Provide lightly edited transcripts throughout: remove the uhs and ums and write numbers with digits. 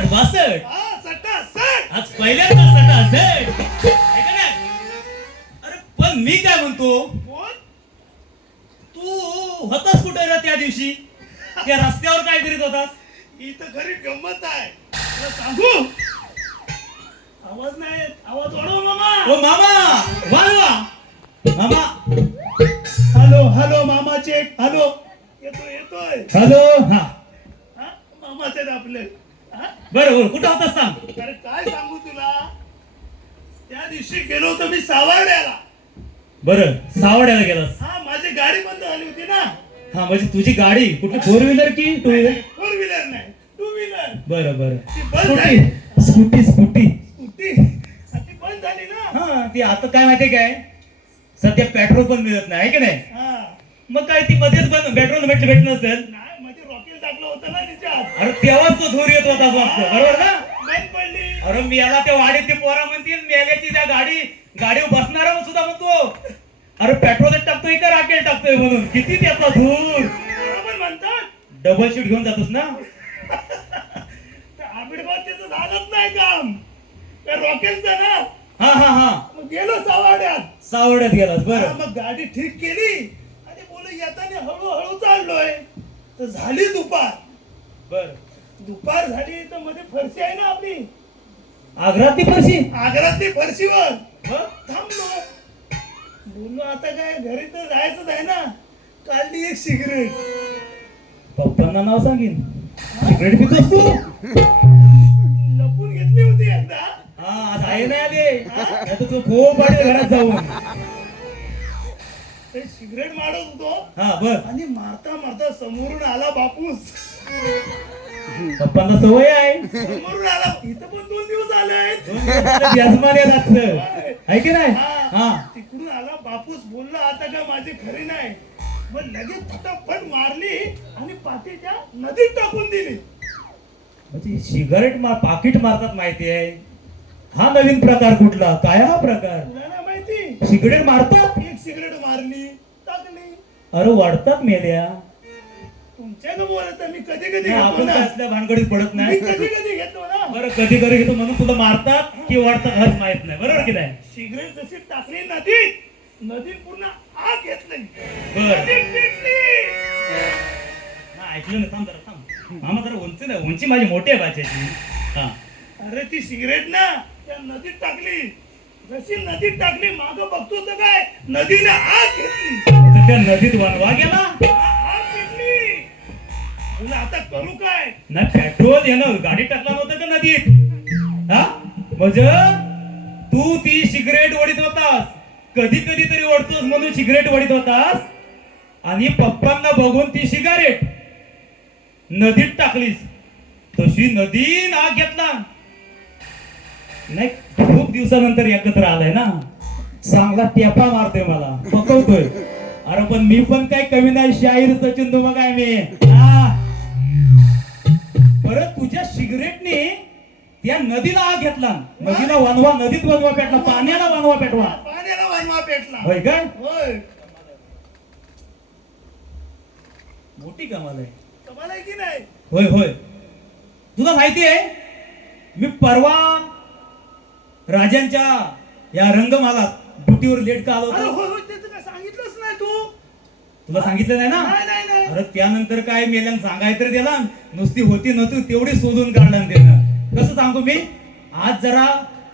62 सटासट. आज पहिल्यांदा 67 आहे का नाही? अरे पण मी काय म्हणतो, कोण? तू होतास कुठे रे त्या दिवशी? त्या रस्त्यावर काय करीत होतास? इथं खरी गंमत आहे, तुला सांगू. आवाज नाही येत. आवाज वाढव मामा. ओ मामा, वाढवा मामा. हॅलो हॅलो मामा चेक. हॅलो. येतोय येतोय. हॅलो. हा हा? मामाचे आहेत आपले. हा? बरोबर, कुठं होतास सांग. अरे काय सांगू तुला, त्या दिवशी गेलो होतो मी सावर्ड्याला. बरं, सावड्याला गेलास. हा, माझी गाडी बंद झाली होती ना. हा म्हणजे तुझी गाडी कुठली, 4 व्हीलर की 2 व्हीलर? 4 व्हीलर नाही, 2 व्हीलर. बरं बरं. ती बंद झाली. Scooty scooty. स्कूटी ती बंद झाली ना. हा ती आता काय माहितीये काय, सध्या पेट्रोल पण मिळत नाही, आहे की नाही? हा. मग काय ती मध्येच बंद, पेट्रोल भेटलं नसेल. नाही, मध्ये रॉकेल टाकलं होतं ना तिच्यात. अरे तेव्हाच तो धूर येत होता वाजता, बरोबर ना? बंद पडली. अरे मी याला त्या वाडीत ते पोरा म्हणतील मेल्याची त्या गाडीवर बसणारा सुद्धा म्हणतो अरे पेट्रोल टाकतोय का राकेल टाकतोय म्हणून. किती त्याचा धूर. बरोबर म्हणतात. डबल शीट घेऊन जातोस ना. आबिडबाद त्याचं झालंच नाही काम, त्या रॉकेलचं ना. हा हा हा. मग गेलो सावर्ड्यात. सावड्यात गेलास. हा, बरं मग गाडी ठीक केली आणि बोल येताना हळूहळू चाललोय, तर झाली दुपार. बर. दुपार झाली तर मध्ये फरशी आहे ना आपली, आग्रात ती फरशी. आग्रातली फरशीवर मग? थांबलो. बोललो आता काय घरी तर जायचंच आहे ना. काढली एक सिगरेट. पप्पांना नाव सांगीन. सिगरेट पितोस तू? लपून घेतली होती एकदा. हा आज आहे नाही आले, नाही तर तू खूप वाटेल घरात जाऊन. ते सिगरेट मारत होतो हा बर. आणि मारता मारता समोरून आला बापूस. पप्पांना सवय आहे. समोरून आला. इथं पण 2 दिवस आले आहेत. यजमान लागतं, आहे की नाही? हा. तिकडून आला बापूस. बोलला आता काय माझी खरी नाही. मग लगेच फटाफट मारली आणि पाठीच्या नदीत टाकून दिली. म्हणजे सिगारेट पाकिट मारतात माहिती आहे. हा नवीन प्रकार कुठला, काय हा प्रकार? तुला ना माहिती, सिगरेट मारतात. एक सिगरेट मारली, टाकली. अरे वाढतात मेल्या. तुमच्या बोलत मी कधी कधी नाही, घेतो आपण ना. काय असल्या भानगडीत पडत मी नाही. कधी कधी घेतो ना. बरं कधी कधी घेतो म्हणून तुला मारतात की वाढतात हेच माहित नाही, बरोबर की नाही? सिगरेट जशी टाकली नदीत, नदीत पूर्ण आग घेतली. बर. नदीत पेटली. हा, ऐकलं ना, थांब जरा थांब. मामा जरा उंची नाही, उंची माझी मोठी आहे बाच्याची. हा. अरे ती सिगरेट ना त्या नदीत टाकली. जशी नदीत टाकली, माग बघतो तर काय नदीने आग घेतली. तर त्या नदीत वनवा गेला. आग घेतली. बोला आता करू काय? ना पेट्रोल येणं गाडीत टाकला नव्हतं का नदीत? हा म्हणजे तू ती सिगरेट ओढीत होतास, कधी कधी तरी ओढतोस म्हणून सिगरेट ओढीत होतास आणि पप्पांना बघून ती सिगारेट नदीत टाकलीस. तशी नदीन आग घेतला. नाही खूप दिवसानंतर एकत्र आलाय ना, चांगला टेपा मारतोय, मला पकवतोय. अरे पण मी पण काय कमी नाही, शाहीर सचिन तुम्हा काय मी. परत तुझ्या सिगरेटने त्या नदीला आग घेतला. नदीला वनवा, नदीत वनवा पेटला, पाण्याला वनवा पेटवा. पाण्याला वनवा पेटला. होय काय? होय. मोठी कमाल आहे. तुम्हाला की नाही? होय होय. तुला माहिती आहे मी परवा राजांच्या या रंगमालात ड्युटीवर लेट का आलो अरे होतो? होय होय, त्याचं काय सांगितलंच नाही तू. तुला सांगितलं नाही ना? नाही नाही नाही. अरे त्यानंतर काय मेल्यानं सांगायचं तर त्याला, नुसती होती नव्हती तेवढी शोधून काढला त्यानं. कसं सांगू मी, आज जरा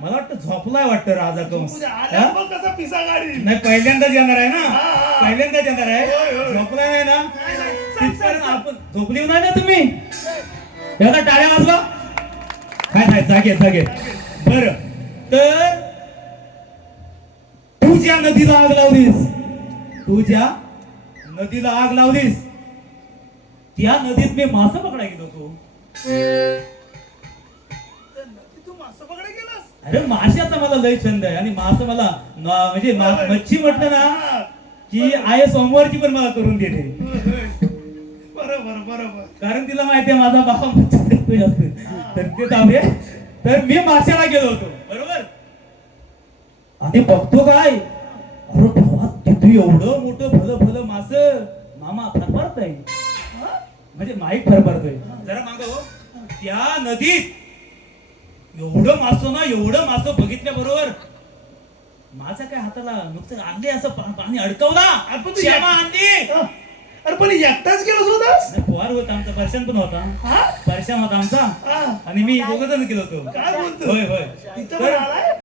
मला वाटतं झोपलाय वाटतं राजा कंस. तुझ्या आल्या बघ कसा पिसा गाडी. नाही पहिल्यांदाच येणार आहे ना, हा, हा. पहिल्यांदाच येणार आहे. होय, होय. झोपलाय नाही ना? नाही, नाही. सांग, तिथपर्यंत सांग, सांग. आपण झोपली नाही ना तुम्ही? एवढा टाळ्या वाजवा. काय नाही, जागे जागे. बर तर तू ज्या नदीला आग लावलीस, तू ज्या नदीला आग लावलीस त्या नदीत मी मासा पकडायला गेलो होतो. तू मासा पकडायला गेलास? अरे माशाचा मला लय छंद आहे आणि मासा मला म्हणजे मच्छी म्हटलं ना की आय सोमवारची पण मला करून देते. बरोबर बरोबर. कारण तिला माहिती आहे माझा बाबा मच्छी खातो जास्त, तर ते तांबे. तर मी माशाला गेलो होतो, बरोबर. आणि बघतो काय, अरे भावा तिथे एवढं मोठं भलं भलं मास. मामा फरफरतय, म्हणजे माईक फरफरतोय. जरा मागं हो. त्या नदीत एवढं मासं ना, एवढं मासं बघितल्या बरोबर माझा काय हाताला नुकतं आणले असं पाणी अडकवला. आपण तू श्यामा आणली. अरे पण एकटाच गेलो होतास? पोहार होता आमचा, परशान पण होता. हा? परशान होता आमचा हा. आणि मी दोघ जण गेलो होतो. काय बोलतो? होय होय इथं पण तर आलाय?